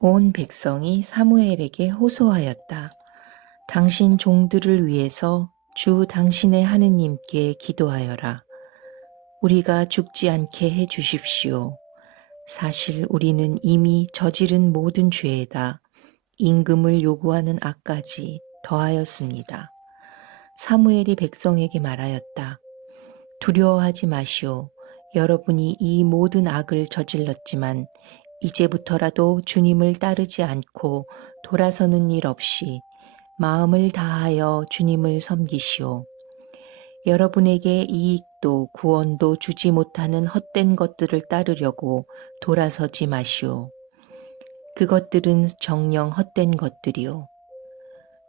온 백성이 사무엘에게 호소하였다. 당신 종들을 위해서 주 당신의 하느님께 기도하여라. 우리가 죽지 않게 해 주십시오. 사실 우리는 이미 저지른 모든 죄에다 임금을 요구하는 악까지 더하였습니다. 사무엘이 백성에게 말하였다. 두려워하지 마시오. 여러분이 이 모든 악을 저질렀지만 이제부터라도 주님을 따르지 않고 돌아서는 일 없이 마음을 다하여 주님을 섬기시오. 여러분에게 이익도 구원도 주지 못하는 헛된 것들을 따르려고 돌아서지 마시오. 그것들은 정령 헛된 것들이요.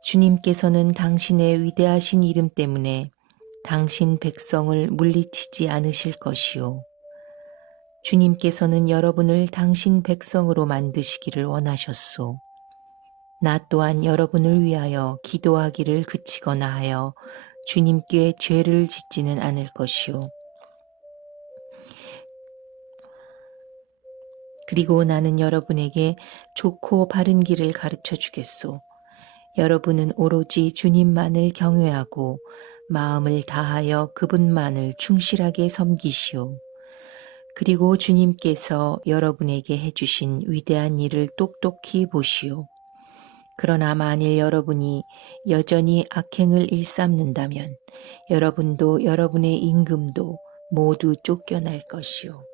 주님께서는 당신의 위대하신 이름 때문에 당신 백성을 물리치지 않으실 것이요. 주님께서는 여러분을 당신 백성으로 만드시기를 원하셨소. 나 또한 여러분을 위하여 기도하기를 그치거나 하여 주님께 죄를 짓지는 않을 것이요. 그리고 나는 여러분에게 좋고 바른 길을 가르쳐 주겠소. 여러분은 오로지 주님만을 경외하고 마음을 다하여 그분만을 충실하게 섬기시오. 그리고 주님께서 여러분에게 해주신 위대한 일을 똑똑히 보시오. 그러나 만일 여러분이 여전히 악행을 일삼는다면 여러분도 여러분의 임금도 모두 쫓겨날 것이오.